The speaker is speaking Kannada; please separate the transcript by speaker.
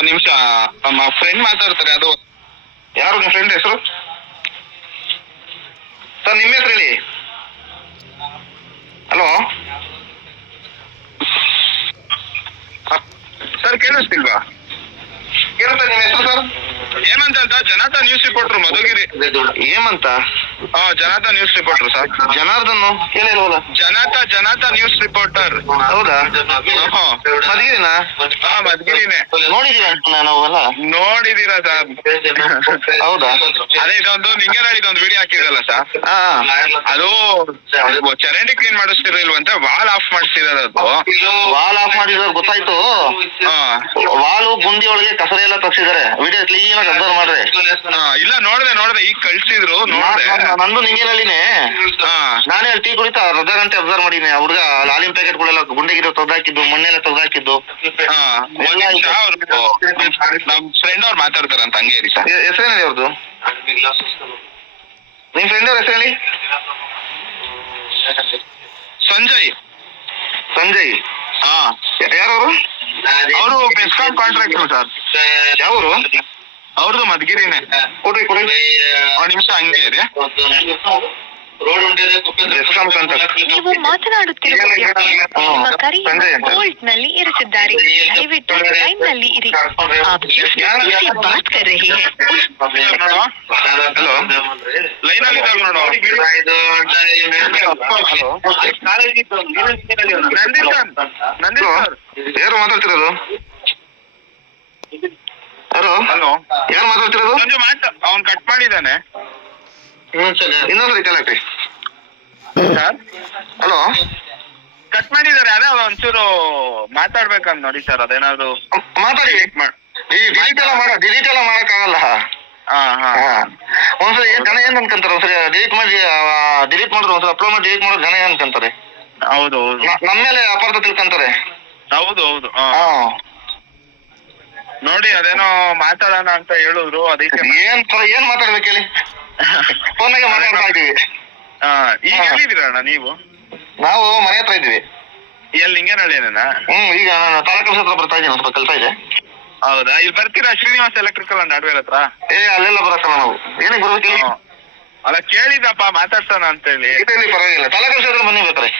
Speaker 1: ಒಂದ್ ನಿಮಿಷ, ನಮ್ಮ ಫ್ರೆಂಡ್ ಮಾತಾಡ್ತಾರೆ, ಅದು ಯಾರು ನಿಮ್ಮ ಫ್ರೆಂಡ್ ಹೆಸರು? ಸರ್, ನಿಮ್ಮ ಹೆಸರು ಹೇಳಿ. ಹಲೋ ಸರ್, ಕೇಳಿಸ್ತಿಲ್ವಾ ಕೇಳುತ್ತಾ ನಿಮ್ಮ ಹೆಸರು ಸರ್ ಹೇಮಂತ್ ಅಂತ ಜನತಾ ನ್ಯೂಸ್ ರಿಪೋರ್ಟರ್ ಮಧುಗಿರಿ. ಏಮಂತ ಹಾ Janata news reporter sir Janardhan ಕೇಳಿಲ್ವಲ್ಲ? Janata Janata news reporter ಹೌದಾ? ಮಧುಗಿರಿನಾ? ಹಾ ಮಧುಗಿರಿನೇ.
Speaker 2: ನೋಡಿದೀರ
Speaker 1: ನೋಡಿದೀರಾ ಸರ್
Speaker 2: ಹೌದಾ?
Speaker 1: ಅದೇ ಇದೊಂದು ನಿಂಗೇನಹಳ್ಳಿ ಒಂದು ವಿಡಿಯೋ ಹಾಕಿದ್ರಲ್ಲ ಸರ್ ಅದು ಚರಂಡಿ ಕ್ಲೀನ್ ಮಾಡಿಸ್ತಿರ್ಲಿಲ್ವಂತೆ ವಾಲ್ ಆಫ್ ಮಾಡಿಸಿರೋದು ಅದು
Speaker 2: ವಾಲ್ ಆಫ್ ಮಾಡಿರೋದು ಗೊತ್ತಾಯ್ತು.
Speaker 1: ಹಾ.
Speaker 2: ವಾಲು ಬುಂದಿ ಒಳಗೆ ಕಸರೆ ಎಲ್ಲ ತಗ್ಸಿದಾರೆ ವಿಡಿಯೋ ಕ್ಲೀನ್ ಆಗಿ ಅಬ್ಸರ್ವ್ ಮಾಡ್ರೆ.
Speaker 1: ಹಾ, ಇಲ್ಲ ನೋಡ್ದೆ ನೋಡ್ದೆ ಈಗ ಕಳ್ಸಿದ್ರು ನೋಡ್ದೆ
Speaker 2: ನಂದು ನಿಂಗೇನಲ್ಲಿನೇ ನಾನೇ ಅಲ್ಲಿ ಟೀ ಕುಡಿತಾ ಅರ್ಧ ಅಂತ ಅಬ್ಸರ್ವ್ ಮಾಡಿದೀನಿ ಆ ಹುಡುಗ ಪ್ಯಾಕೆಟ್ ಪ್ಯಾಕೆಟ್ಗಳೆಲ್ಲ ಗುಂಡೆಗಿರೋ ತೆಗ್ದಾಕಿದ್ದು ಮಣ್ಣೆಲ್ಲ ತೆಗ್ದಾಕಿದ್ದು
Speaker 1: ಹಾ ಒಂದ್ ನಿಮಿಷ ಅವ್ರು ನಮ್ ಫ್ರೆಂಡ್ ಅವ್ರು ಮಾತಾಡ್ತಾರಂತ ಹಂಗೆ ಇರಿ ಸರ್
Speaker 2: ಹೆಸರೇನು ಅವ್ರದ್ದು ನಿಮ್ ಫ್ರೆಂಡ್ ಅವ್ರ ಹೆಸರು ಹೇಳಿ
Speaker 1: ಸಂಜಯ್
Speaker 2: ಸಂಜಯ್
Speaker 1: ಹಾ
Speaker 2: ಯಾರವರು
Speaker 1: ಅವರು ಬೆಸ್ಕಾಂ ಕಾಂಟ್ರಾಕ್ಟರ್ ಸರ್
Speaker 2: ಯಾವರು
Speaker 1: ಅವ್ರದ್ದು ಮಧುಗಿರಿನೇ
Speaker 2: ಕೊಡ್ರಿ ಕೊಡ್ರಿ
Speaker 1: ಒಂದ್ ನಿಮಿಷ ಹಂಗೆ ಇರಿ
Speaker 2: ಬೆಸ್ಕಾಂ ಕಾಂಟ್ರಾಕ್ಟ್
Speaker 3: ನೀವು ಮಾತನಾಡುತ್ತಿರುವ ವ್ಯಕ್ತಿ ನಿಮ್ಮ ಕರೆಯನ್ನು
Speaker 2: ಸಂಜಯ್ ಅಂತ.
Speaker 3: ಹೋಲ್ಡ್ ನಲ್ಲಿ ಇರಿಸಿದ್ದಾರೆ ದಯವಿಟ್ಟು ಲೈನ್ ನಲ್ಲಿ ಇರಿ आप जिस व्यक्ति से बात कर रहे हैं उस
Speaker 2: ಹಲೋ
Speaker 1: ಲೈನ್ ಅಲ್ಲಿ ಇದ್ದಾರೆ ನೋಡು ನಂದೀಶ್ ಸರ್ ನಂದೀಶ್ ಸರ್
Speaker 2: ಯಾರು ಮಾತಾಡ್ತಿರೋದು ಹಲೋ
Speaker 1: ಹಲೋ
Speaker 2: ಯಾರು ಮಾತಾಡ್ತಿರೋದು?
Speaker 1: ಸಂಜು ಮಾತ. ಅವ್ನ್ ಕಟ್ ಮಾಡಿದಾನೆ
Speaker 2: ಇನ್ನೊಂದ್ರಿ ಕಲೆಕ್ಟ್ರಿ
Speaker 1: ಸರ್
Speaker 2: ಹಲೋ
Speaker 1: ಕಟ್ ಮಾಡಿದಾರೆ ಅದೇ ಒಂಚೂರು ಮಾತಾಡ್ಬೇಕಂತ ನೋಡಿ ಸರ್ ಅದೇನಾದ್ರು
Speaker 2: ಮಾತಾಡಿ.
Speaker 1: ಮಾಡ್
Speaker 2: ಈ ಡಿಲೀಟ್ ಎಲ್ಲ ಮಾಡ ಡಿಲೀಟ್ ಎಲ್ಲ ಮಾಡಕ್ಕಾಗಲ್ಲ.
Speaker 1: ಹಾ ಹಾ.
Speaker 2: ಒಂದ್ಸರಿ ಜನ ಏನ್ ಅನ್ಕಂತಾರೆ? ಒಂದ್ಸರಿ ಡಿಲೀಟ್ ಮಾಡಿ ಡಿಲೀಟ್ ಮಾಡಿದ್ರು ಒಂದ್ಸರಿ ಅಪ್ಲೋಡ್ ಮಾಡಿ ಡಿಲೀಟ್ ಮಾಡೋದು ಜನ ಏನ್ ಅನ್ಕಂತಾರೆ?
Speaker 1: ಹೌದು ಹೌದು.
Speaker 2: ನಮ್ಮ ಮೇಲೆ ಅಪಾರ್ಥ ತಿಳ್ಕಂತಾರೆ.
Speaker 1: ಹೌದು ಹೌದು. ಹಾ. ನೋಡಿ ಅದೇನೋ ಮಾತಾಡೋಣ ಅಂತ ಹೇಳಿದ್ರು ಅದಕ್ಕೆ
Speaker 2: ಏನ್ ಏನ್ ಮಾತಾಡ್ಬೇಕು ಹೇಳಿ? ಫೋನಾಗೆ ಮಾತಾಡ್ತಾ ಇದೀವಿ
Speaker 1: ಈಗ
Speaker 2: ಹಾ.
Speaker 1: ಎಲ್ಲಿದ್ದೀರಣ್ಣ ನೀವು?
Speaker 2: ನಾವು ಮನೆ ಹತ್ರ ಇದ್ದೀವಿ.
Speaker 1: ಎಲ್ಲಿ ಹಿಂಗೇನಹಳ್ಳಿನೇನಾ
Speaker 2: ಹ್ಮ್ ಈಗ ನಾನು ತಾಲೂಕು ಹತ್ರ ಬರ್ತಾ ಇದ್ದೀನಿ ಸ್ವಲ್ಪ ಕೆಲಸ ಇದೆ.
Speaker 1: ಹೌದಾ? ಇಲ್ಲಿ ಬರ್ತೀರಾ ಶ್ರೀನಿವಾಸ್ ಎಲೆಕ್ಟ್ರಿಕಲ್ ಅಂಡ್ ಹಾರ್ಡ್ವೇರ್ ಹತ್ರ?
Speaker 2: ಏ ಅಲ್ಲೆಲ್ಲ ಬರಕ್ಕಲ್ಲ ನಾವು. ಏನಕ್ಕೆ ಬರ್ಬೇಕು.
Speaker 1: ಅಲ್ಲ ಕೇಳಿದಪ್ಪ ಮಾತಾಡ್ಸೋಣ ಅಂತ ಹೇಳಿ
Speaker 2: ಇಲ್ಲಿ ಪರವಾಗಿಲ್ಲ. ತಾಲೂಕು ಹತ್ರ ಬನ್ನಿ ಬೇಕಾರೆ